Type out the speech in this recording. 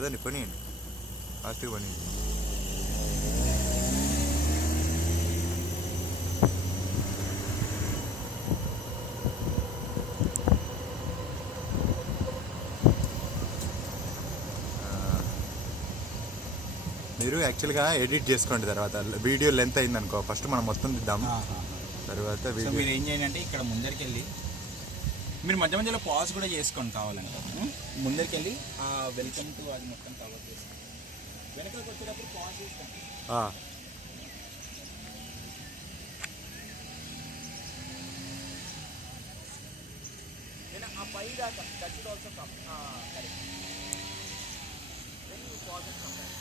పదండి పనియండి, ఫాస్ట్గా పనియండి. మీరు యాక్చువల్గా ఎడిట్ చేసుకోండి, తర్వాత వీడియో లెంత్ అయిందనుకో ఫస్ట్ మనం మొత్తం దిద్దాం, తర్వాత సో మీరు ఏం చేయండి అంటే ఇక్కడ ముందరికి వెళ్ళి మీరు మధ్య మధ్యలో పాజ్ కూడా చేసుకోండి కావాలంటే. ముందరికి వెళ్ళి ఆ వెల్కమ్ టు అది మొత్తం కవర్ చేసుకోండి. వెనకకి వచ్చేటప్పుడు పాజ్ చేసుకోండి. నేను ఆ పై దాకా that should also come correct. Then you pause it come back.